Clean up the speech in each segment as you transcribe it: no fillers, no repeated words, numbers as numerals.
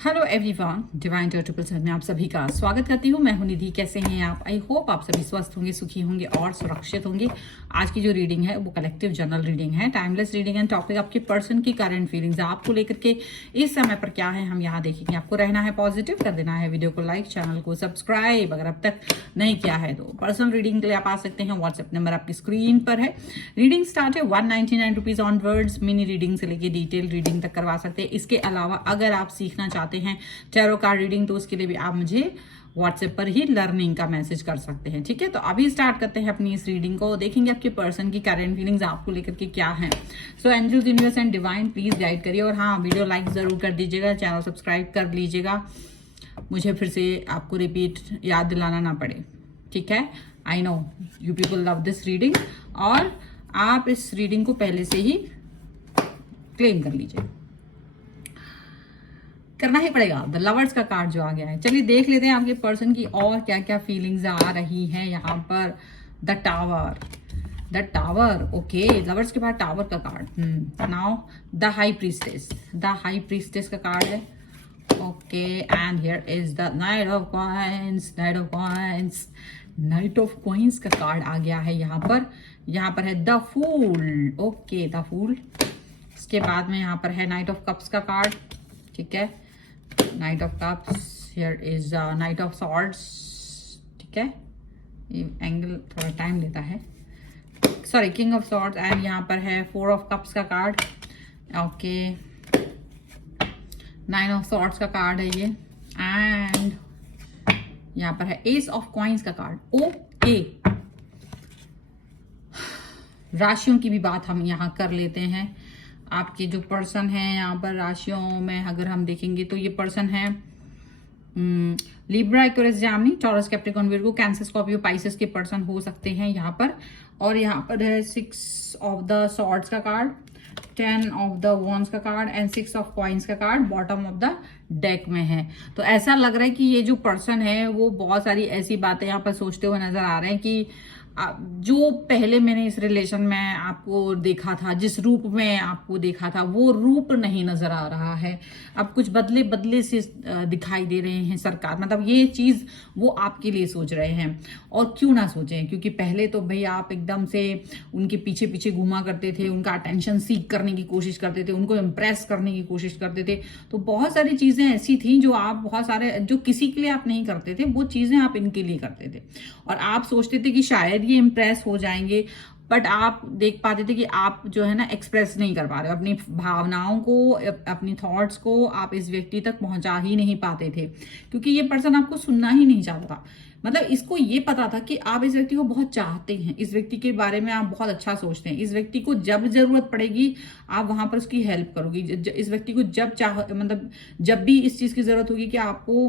Hello everyone, divine triple में आप सभी का स्वागत करती हूँ। मैं हूँ निधि। कैसे हैं आप? आई होप आप सभी स्वस्थ होंगे, सुखी होंगे और सुरक्षित होंगे। आज की जो रीडिंग है वो कलेक्टिव जनरल रीडिंग है, टाइमलेस रीडिंग है। टॉपिक आपके पर्सन की करंट फीलिंग्स आपको लेकर के इस समय पर क्या है, हम यहाँ देखेंगे। आपको रहना है पॉजिटिव, कर देना है वीडियो को लाइक, चैनल को सब्सक्राइब अगर अब तक नहीं किया है तो। पर्सनल रीडिंग के लिए आप आ सकते हैं, व्हाट्सएप नंबर आपकी स्क्रीन पर है। रीडिंग स्टार्ट है 199 रुपीज ऑनवर्ड्स। मिनी रीडिंग से लेके डिटेल रीडिंग तक करवा सकते हैं। इसके अलावा अगर आप सीखना चाहते हैं टैरो कार्ड रीडिंग तो उसके लिए भी आप मुझे व्हाट्सएप पर ही लर्निंग का मैसेज कर सकते हैं। ठीक है, तो अभी स्टार्ट करते हैं अपनी इस रीडिंग को। देखेंगे आपके पर्सन की करंट फीलिंग्स आपको लेकर के क्या है। So angels, universe and divine please guide करिए। और हाँ, वीडियो लाइक जरूर कर दीजिएगा, चैनल सब्सक्राइब कर लीजिएगा, मुझे फिर से आपको रिपीट याद दिलाना ना पड़े। ठीक है, I know you people love this reading और आप इस रीडिंग को पहले से ही क्लेम कर लीजिए, करना ही पड़ेगा। द लवर्स का कार्ड जो आ गया है, चलिए देख लेते हैं आपके पर्सन की और क्या क्या फीलिंग्स आ रही हैं यहाँ पर। द टावर, ओके, लवर्स के बाद टावर का card. Now the high priestess, the high priestess का कार्ड है। Okay, and here is the knight of coins, knight of coins का कार्ड आ गया है यहाँ पर है the fool. Okay, the fool. इसके बाद में यहाँ पर है नाइट ऑफ कप्स का कार्ड। ठीक है, knight of cups, here is knight of swords. ठीक है, ये एंगल थोड़ा टाइम लेता है, sorry, king of swords. And यहाँ पर है 4 ऑफ कप्स का कार्ड। ओके, 9 ऑफ सॉर्ड्स का कार्ड है ये। एंड यहाँ पर है एस ऑफ कॉइंस का कार्ड। ओके, राशियों की भी बात हम यहाँ कर लेते हैं। आपके जो पर्सन है यहाँ पर राशियों में अगर हम देखेंगे तो ये पर्सन है Libra, Aquarius, Gemini, taurus, Capricorn, Virgo, cancer, Scorpio, Pisces के पर्सन हो सकते हैं यहाँ पर। और यहाँ पर है 6 ऑफ द सॉर्ड्स का कार्ड, 10 ऑफ द वॉन्ड्स का कार्ड एंड 6 ऑफ कॉइंस का card bottom of the deck में है। तो ऐसा लग रहा है कि ये जो पर्सन है वो बहुत सारी ऐसी बातें यहाँ पर सोचते हुए नजर आ रहे हैं कि जो पहले मैंने इस रिलेशन में आपको देखा था, जिस रूप में आपको देखा था, वो रूप नहीं नजर आ रहा है। अब कुछ बदले बदले से दिखाई दे रहे हैं सरकार, मतलब ये चीज वो आपके लिए सोच रहे हैं। और क्यों ना सोचें, क्योंकि पहले तो भाई आप एकदम से उनके पीछे पीछे घूमा करते थे, उनका अटेंशन सीख करने की कोशिश करते थे, उनको इम्प्रेस करने की कोशिश करते थे। तो बहुत सारी चीजें ऐसी थी जो आप बहुत सारे जो किसी के लिए आप नहीं करते थे, वो चीजें आप इनके लिए करते थे। और आप सोचते थे कि शायद ये इम्प्रेस हो जाएंगे, बट आप देख पाते थे कि आप जो है ना एक्सप्रेस नहीं कर पा रहे हो अपनी भावनाओं को, अपनी थॉट्स को आप इस व्यक्ति तक पहुंचा ही नहीं पाते थे, क्योंकि ये पर्सन आपको सुनना ही नहीं चाहता। मतलब इसको ये पता था कि आप इस व्यक्ति को बहुत चाहते हैं, इस व्यक्ति के बारे में आप बहुत अच्छा सोचते हैं, इस व्यक्ति को जब जरूरत पड़ेगी आप वहां पर उसकी हेल्प करोगी। इस व्यक्ति को जब मतलब जब भी इस चीज की जरूरत होगी कि आपको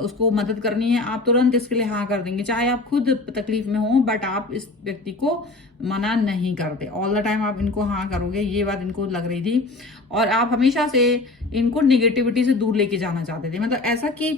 उसको मदद करनी है, आप तुरंत इसके लिए हाँ कर देंगे, चाहे आप खुद तकलीफ में हो, बट आप इस व्यक्ति को मना नहीं करते। ऑल द टाइम आप इनको हाँ करोगे, ये बात इनको लग रही थी। और आप हमेशा से इनको निगेटिविटी से दूर लेके जाना चाहते थे। मतलब ऐसा कि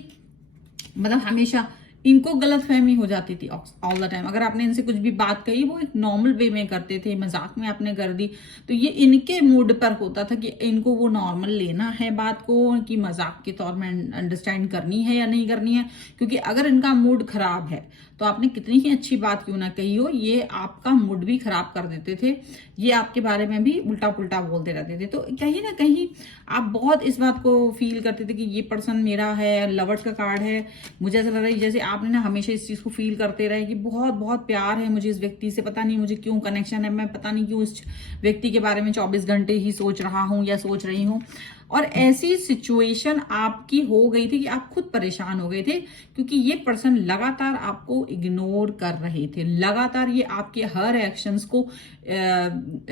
मतलब हमेशा इनको गलत फहमी हो जाती थी ऑल द टाइम। अगर आपने इनसे कुछ भी बात कही, वो एक नॉर्मल वे में करते थे, मजाक में आपने कर दी, तो ये इनके मूड पर होता था कि इनको वो नॉर्मल लेना है बात को, कि मजाक के तौर में अंडरस्टैंड करनी है या नहीं करनी है। क्योंकि अगर इनका मूड खराब है तो आपने कितनी ही अच्छी बात क्यों ना कही हो, ये आपका मूड भी खराब कर देते थे, ये आपके बारे में भी उल्टा पुल्टा बोलते रहते थे। तो कहीं ना कहीं आप बहुत इस बात को फील करते थे कि ये पर्सन मेरा है। लवर्स का कार्ड है, मुझे ऐसा लग रहा है जैसे आपने ना हमेशा इस चीज को फील करते रहे कि बहुत बहुत प्यार है मुझे इस व्यक्ति से, पता नहीं मुझे क्यों कनेक्शन है, मैं पता नहीं क्यों इस व्यक्ति के बारे में 24 घंटे ही सोच रहा हूं या सोच रही हूं। और ऐसी सिचुएशन आपकी हो गई थी कि आप खुद परेशान हो गए थे, क्योंकि ये पर्सन लगातार आपको इग्नोर कर रहे थे। लगातार ये आपके हर एक्शंस को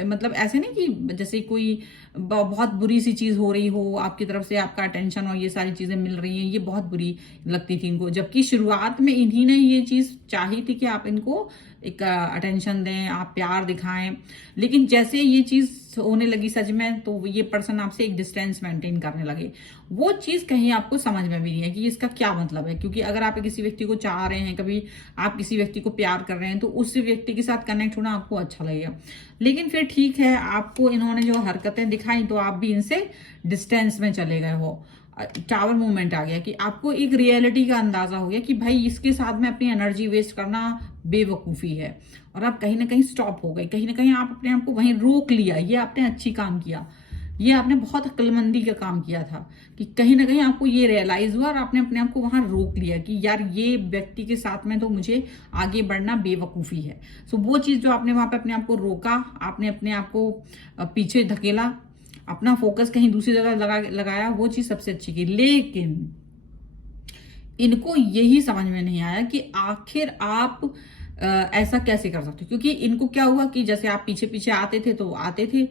मतलब ऐसे नहीं कि जैसे कोई बहुत बुरी सी चीज हो रही हो आपकी तरफ से, आपका अटेंशन और ये सारी चीजें मिल रही हैं, ये बहुत बुरी लगती थी इनको। जबकि शुरुआत में इन्हीं ने ये चीज चाही थी कि आप इनको एक अटेंशन दें, आप प्यार दिखाएं। लेकिन जैसे ये चीज होने लगी सच में, तो ये पर्सन आपसे एक डिस्टेंस मेंटेन करने लगे। वो चीज कहीं आपको समझ में भी नहीं है कि इसका क्या मतलब है। क्योंकि अगर आप किसी व्यक्ति को चाह रहे हैं, कभी आप किसी व्यक्ति को प्यार कर रहे हैं, तो उस व्यक्ति के साथ कनेक्ट होना आपको अच्छा लगेगा। लेकिन फिर ठीक है, आपको इन्होंने जो हरकतें दिखाई तो आप भी इनसे डिस्टेंस में चले गए हो। टावर मूवमेंट आ गया कि आपको एक रियलिटी का अंदाजा हो गया कि भाई इसके साथ में अपनी एनर्जी वेस्ट करना बेवकूफ़ी है, और आप कहीं ना कहीं स्टॉप हो गए, कहीं ना कहीं आप अपने आप को वहीं रोक लिया। ये आपने अच्छी काम किया, ये आपने बहुत अक्लमंदी का काम किया था कि कहीं ना कहीं आपको ये रियलाइज हुआ और आपने अपने आप को वहां रोक लिया कि यार ये व्यक्ति के साथ में तो मुझे आगे बढ़ना बेवकूफ़ी है। सो वो चीज़ जो आपने वहां पे अपने आप को रोका, आपने अपने आप को पीछे धकेला, अपना फोकस कहीं दूसरी जगह लगाया, वो चीज़ सबसे अच्छी की। लेकिन इनको यही समझ में नहीं आया कि आखिर आप ऐसा कैसे कर सकते हो, क्योंकि इनको क्या हुआ कि जैसे आप पीछे पीछे आते थे तो आते थे,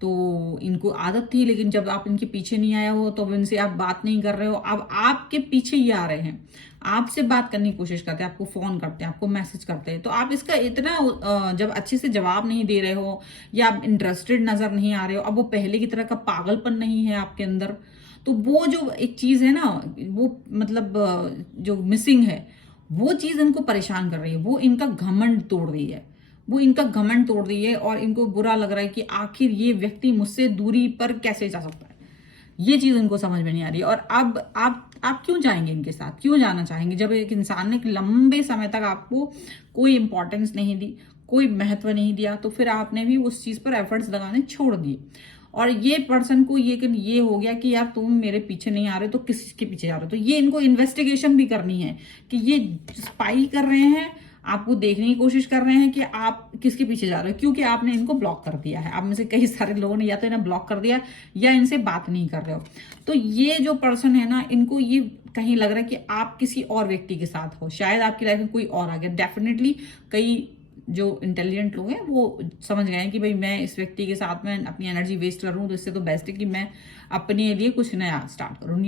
तो इनको आदत थी, लेकिन जब आप इनके पीछे नहीं आए हो तो इनसे आप बात नहीं कर रहे हो, अब आपके पीछे ये आ रहे हैं, आपसे बात करने की कोशिश करते हैं, आपको फोन करते हैं, आपको मैसेज करते हैं, तो आप इसका इतना जब अच्छे से जवाब नहीं दे रहे हो या आप इंटरेस्टेड नजर नहीं आ रहे हो, अब वो पहले की तरह का पागलपन नहीं है आपके अंदर, तो वो जो एक चीज है ना, वो मतलब जो मिसिंग है, वो चीज इनको परेशान कर रही है, वो इनका घमंड तोड़ रही है, वो इनका घमंड तोड़ रही है, और इनको बुरा लग रहा है कि आखिर ये व्यक्ति मुझसे दूरी पर कैसे जा सकता है। ये चीज इनको समझ में नहीं आ रही। और अब आप क्यों जाएंगे इनके साथ, क्यों जाना चाहेंगे जब एक इंसान ने लंबे समय तक आपको कोई इंपॉर्टेंस नहीं दी, कोई महत्व नहीं दिया, तो फिर आपने भी उस चीज पर एफर्ट्स लगाने छोड़ दिए। और ये पर्सन को ये हो गया कि यार तुम मेरे पीछे नहीं आ रहे तो किसके पीछे जा रहे हो, तो ये इनको इन्वेस्टिगेशन भी करनी है कि ये स्पाई कर रहे हैं, आपको देखने की कोशिश कर रहे हैं कि आप किसके पीछे जा रहे हो, क्योंकि आपने इनको ब्लॉक कर दिया है। आप में से कई सारे लोगों ने या तो इन्हें ब्लॉक कर दिया या इनसे बात नहीं कर रहे हो। तो ये जो पर्सन है ना, इनको ये कहीं लग रहा है कि आप किसी और व्यक्ति के साथ हो, शायद आपकी लाइफ में कोई और आ गया। डेफिनेटली कई जो इंटेलिजेंट लोग हैं वो समझ गए हैं कि भाई मैं इस व्यक्ति के साथ में अपनी एनर्जी वेस्ट कर रहा हूँ, तो इससे तो बेस्ट है कि मैं अपने लिए कुछ नया स्टार्ट करूँ,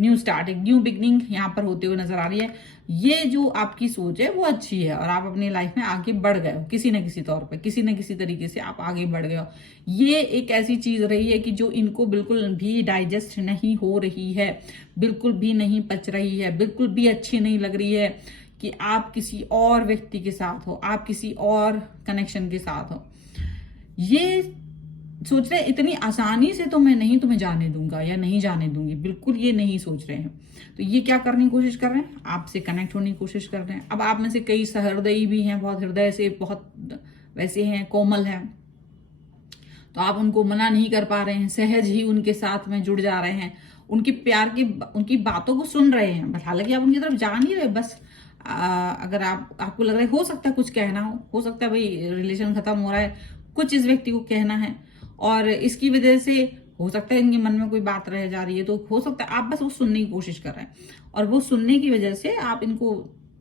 न्यू स्टार्ट, एक न्यू बिगनिंग यहाँ पर होते हुए नजर आ रही है। ये जो आपकी सोच है वो अच्छी है, और आप अपनी लाइफ में आगे बढ़ गए हो किसी न किसी तौर पे, किसी न किसी तरीके से आप आगे बढ़ गए हो। ये एक ऐसी चीज रही है कि जो इनको बिल्कुल भी डाइजेस्ट नहीं हो रही है, बिल्कुल भी नहीं पच रही है, बिल्कुल भी अच्छी नहीं लग रही है कि आप किसी और व्यक्ति के साथ हो, आप किसी और कनेक्शन के साथ हो। ये सोच रहे इतनी आसानी से तो मैं नहीं तुम्हें जाने दूंगा या नहीं जाने दूंगी, बिल्कुल ये नहीं सोच रहे हैं। तो ये क्या करने की कोशिश कर रहे हैं, आपसे कनेक्ट होने की कोशिश कर रहे हैं। अब आप में से कई सहृदयी भी हैं, बहुत हृदय से बहुत वैसे हैं, कोमल हैं, तो आप उनको मना नहीं कर पा रहे हैं, सहज ही उनके साथ में जुड़ जा रहे हैं, उनकी प्यार की उनकी बातों को सुन रहे हैं, बस हालांकि आप उनकी तरफ जा नहीं रहे। बस अगर आपको लग रहा है, हो सकता है कुछ कहना हो सकता है भाई रिलेशन खत्म हो रहा है, कुछ इस व्यक्ति को कहना है, और इसकी वजह से हो सकता है इनके मन में कोई बात रह जा रही है, तो हो सकता है आप बस वो सुनने की कोशिश कर रहे हैं, और वो सुनने की वजह से आप इनको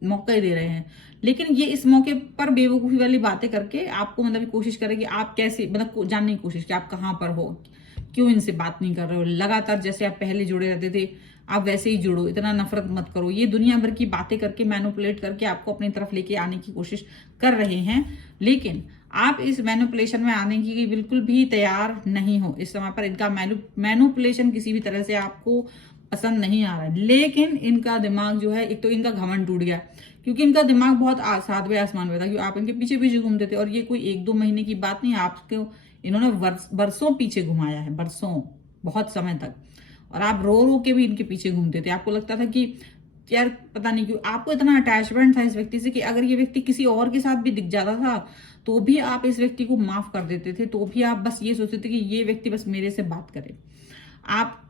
मौका ही दे रहे हैं। लेकिन ये इस मौके पर बेवकूफी वाली बातें करके आपको मतलब कोशिश करें कि आप कैसे, मतलब जानने की कोशिश कि आप कहाँ पर हो, क्यों इनसे बात नहीं कर रहे हो, लगातार जैसे आप पहले जुड़े रहते थे आप वैसे ही जुड़ो, इतना नफरत मत करो। ये दुनिया भर की बातें करके मैनिपुलेट करके आपको अपनी तरफ लेके आने की कोशिश कर रहे हैं, लेकिन आप इस मैनिपुलेशन में आने की बिल्कुल भी तैयार नहीं हो इस समय पर। इनका मैनिपुलेशन किसी भी तरह से आपको पसंद नहीं आ रहा है। लेकिन इनका दिमाग जो है, एक तो इनका घमंड टूट गया, क्योंकि इनका दिमाग बहुत सातवें आसमान पे था, क्योंकि आप इनके पीछे पीछे घूमते थे, और ये कोई 1-2 महीने की बात नहीं, आपको इन्होंने बरसों पीछे घुमाया है, बरसों, बहुत समय तक। और आप रो रो के भी इनके पीछे घूमते थे। आपको लगता था कि यार पता नहीं क्यों आपको इतना अटैचमेंट था इस व्यक्ति से कि अगर ये व्यक्ति किसी और के साथ भी दिख जाता था तो भी आप इस व्यक्ति को माफ कर देते थे, तो भी आप बस ये सोचते थे कि ये व्यक्ति बस मेरे से बात करे। आप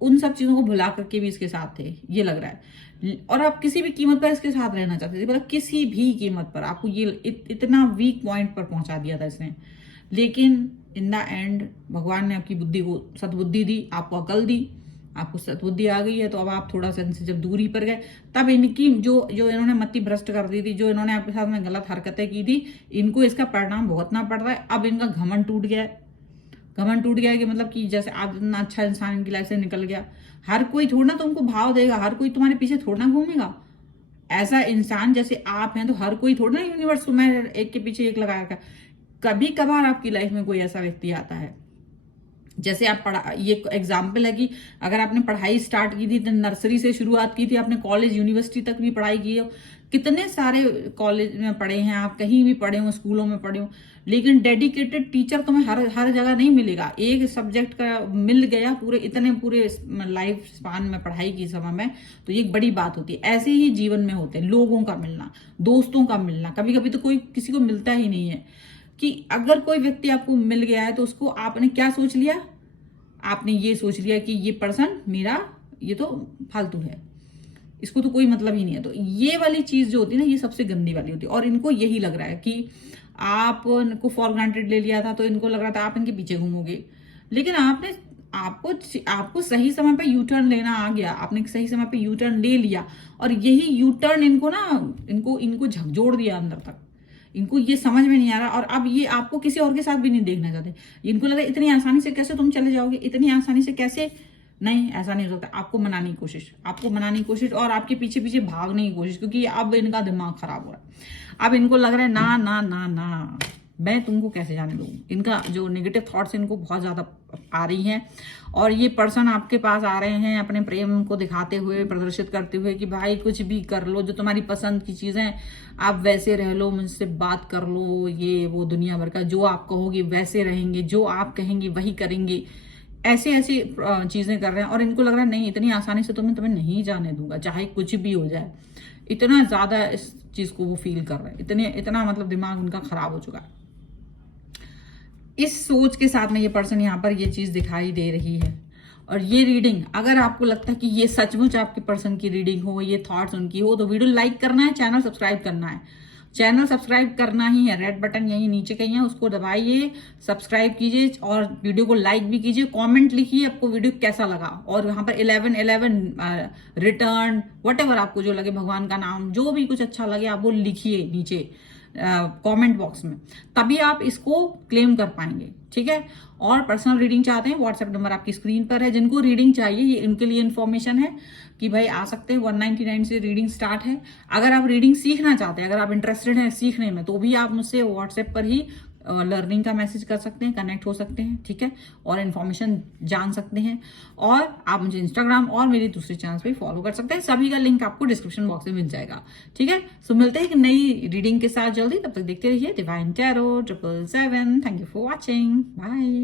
उन सब चीजों को भुला करके भी इसके साथ थे, ये लग रहा है, और आप किसी भी कीमत पर इसके साथ रहना चाहते थे, मतलब किसी भी कीमत पर। आपको ये इतना वीक पॉइंट पर पहुंचा दिया था इसने। लेकिन इन द एंड भगवान ने आपकी बुद्धि को सद्बुद्धि दी, आपको अकल दी, आपको सद्बुद्धि आ गई है, तो अब आप थोड़ा सा इनसे जब दूरी पर गए, तब इनकी जो इन्होंने मति भ्रष्ट कर दी थी, जो इन्होंने आपके साथ में गलत हरकतें की थी, इनको इसका परिणाम भुगतना पड़ रहा है। अब इनका घमंड टूट गया है, घमंड टूट गया है कि मतलब कि जैसे आप इतना अच्छा इंसान इनकी लाइफ से निकल गया, हर कोई थोड़ा ना तुमको भाव देगा, हर कोई तुम्हारे पीछे थोड़ा ना घूमेगा। ऐसा इंसान जैसे आप हैं तो हर कोई थोड़ा ना यूनिवर्स में एक के पीछे एक लगाएगा। कभी कभार आपकी लाइफ में कोई ऐसा व्यक्ति आता है जैसे आप ये एग्जाम्पल है कि अगर आपने पढ़ाई स्टार्ट की थी तो नर्सरी से शुरुआत की थी, आपने कॉलेज यूनिवर्सिटी तक भी पढ़ाई की हो, कितने सारे कॉलेज में पढ़े हैं आप, कहीं भी पढ़े हो, स्कूलों में पढ़े हो, लेकिन डेडिकेटेड टीचर तुम्हें हर जगह नहीं मिलेगा। एक सब्जेक्ट का मिल गया पूरे लाइफ स्पान में पढ़ाई की समय में, तो ये एक बड़ी बात होती है। ऐसे ही जीवन में होते हैं लोगों का मिलना, दोस्तों का मिलना। कभी कभी तो कोई किसी को मिलता ही नहीं है कि अगर कोई व्यक्ति आपको मिल गया है तो उसको आपने क्या सोच लिया, आपने ये सोच लिया कि ये पर्सन मेरा, ये तो फालतू है, इसको तो कोई मतलब ही नहीं है। तो ये वाली चीज जो होती है ना, ये सबसे गंदी वाली होती है। और इनको यही लग रहा है कि आपको फॉर ग्रांटेड ले लिया था, तो इनको लग रहा था आप इनके पीछे घूमोगे, लेकिन आपको सही समय पे यू टर्न लेना आ गया, आपने सही समय पे यू टर्न ले लिया, और यही यू टर्न इनको झकझोर दिया अंदर तक। इनको ये समझ में नहीं आ रहा, और अब ये आपको किसी और के साथ भी नहीं देखना चाहते। इनको लगा इतनी आसानी से कैसे तुम चले जाओगे, इतनी आसानी से कैसे, नहीं ऐसा नहीं हो सकता। आपको मनाने की कोशिश और आपके पीछे पीछे भागने की कोशिश, क्योंकि अब इनका दिमाग खराब हो रहा है। अब इनको लग रहा है ना ना ना ना, मैं तुमको कैसे जाने दूँ। इनका जो नेगेटिव थॉट्स इनको बहुत ज्यादा आ रही हैं, और ये पर्सन आपके पास आ रहे हैं अपने प्रेम को दिखाते हुए, प्रदर्शित करते हुए कि भाई कुछ भी कर लो, जो तुम्हारी पसंद की चीजें आप वैसे रह लो, मुझसे बात कर लो, ये वो दुनिया भर का, जो आप कहोगे वैसे रहेंगे, जो आप कहेंगे वही करेंगे, ऐसी चीजें कर रहे हैं। और इनको लग रहा है नहीं, इतनी आसानी से तुम्हें नहीं जाने दूंगा, चाहे कुछ भी हो जाए। इतना ज्यादा इस चीज को वो फील कर रहे हैं, इतना मतलब दिमाग उनका खराब हो चुका है। इस सोच के साथ में ये पर्सन यहाँ पर ये चीज दिखाई दे रही है। और ये रीडिंग, अगर आपको लगता है कि ये सचमुच आपके पर्सन की रीडिंग हो, ये थॉट्स उनकी हो, तो वीडियो लाइक करना है, चैनल सब्सक्राइब करना है। चैनल सब्सक्राइब करना ही है, रेड बटन यहीं नीचे कहीं है, उसको दबाइए, सब्सक्राइब कीजिए, और वीडियो को लाइक भी कीजिए। कमेंट लिखिए आपको वीडियो कैसा लगा, और यहाँ पर 1111 रिटर्न वट आपको जो लगे, भगवान का नाम, जो भी कुछ अच्छा लगे आप वो लिखिए नीचे कमेंट बॉक्स में, तभी आप इसको क्लेम कर पाएंगे। ठीक है। और पर्सनल रीडिंग चाहते हैं, व्हाट्सएप नंबर आपकी स्क्रीन पर है। जिनको रीडिंग चाहिए, ये इनके लिए इन्फॉर्मेशन है कि भाई आ सकते हैं, 199 से रीडिंग स्टार्ट है। अगर आप रीडिंग सीखना चाहते हैं, अगर आप इंटरेस्टेड हैं सीखने में, तो भी आप मुझसे व्हाट्सएप पर ही लर्निंग का मैसेज कर सकते हैं, कनेक्ट हो सकते हैं। ठीक है। और इन्फॉर्मेशन जान सकते हैं। और आप मुझे इंस्टाग्राम और मेरे दूसरे चैनल पे फॉलो कर सकते हैं, सभी का लिंक आपको डिस्क्रिप्शन बॉक्स में मिल जाएगा। ठीक है। सो मिलते हैं एक नई रीडिंग के साथ जल्दी, तब तक देखते रहिए Divine Tarot 777। Thank you for watching, bye.